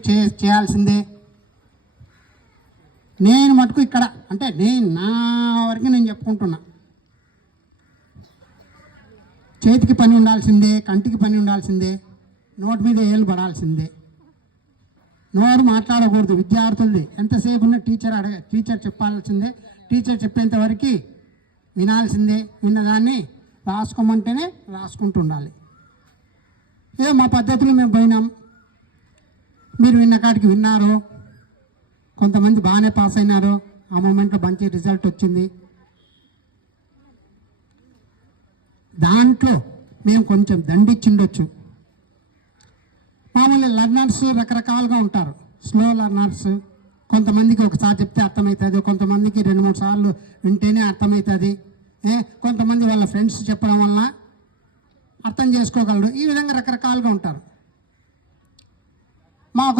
Appreciate చేయాల్సిందే. నేను మటుకు ఇక్కడ అంటే నా వరకు నేను చెప్పుకుంటున్నా, చేతికి పని ఉండాల్సిందే, కంటికి పని ఉండాల్సిందే, నోటి మీద ఏళ్ళు పడాల్సిందే, నోరు మాట్లాడకూడదు. విద్యార్థులది ఎంతసేపు ఉన్న టీచర్ చెప్పాల్సిందే, టీచర్ చెప్పేంత వరకు వినాల్సిందే, విన్నదాన్ని రాసుకోమంటేనే రాసుకుంటూ ఉండాలి. మా పద్ధతులు మేము పోయినాం, మీరు విన్న కాడికి విన్నారు, కొంతమంది బాగానే పాస్ అయినారు, ఆ మూమెంట్లో మంచి రిజల్ట్ వచ్చింది. దాంట్లో మేము కొంచెం దండిచ్చిండొచ్చు. మామూలు లర్నర్స్ రకరకాలుగా ఉంటారు. స్లో లర్నర్స్, కొంతమందికి ఒకసారి చెప్తే అర్థమవుతుంది, కొంతమందికి 2-3 సార్లు వింటేనే అర్థమవుతుంది, కొంతమంది వాళ్ళ ఫ్రెండ్స్ చెప్పడం వల్ల అర్థం చేసుకోగలరు. ఈ విధంగా రకరకాలుగా ఉంటారు. మా ఒక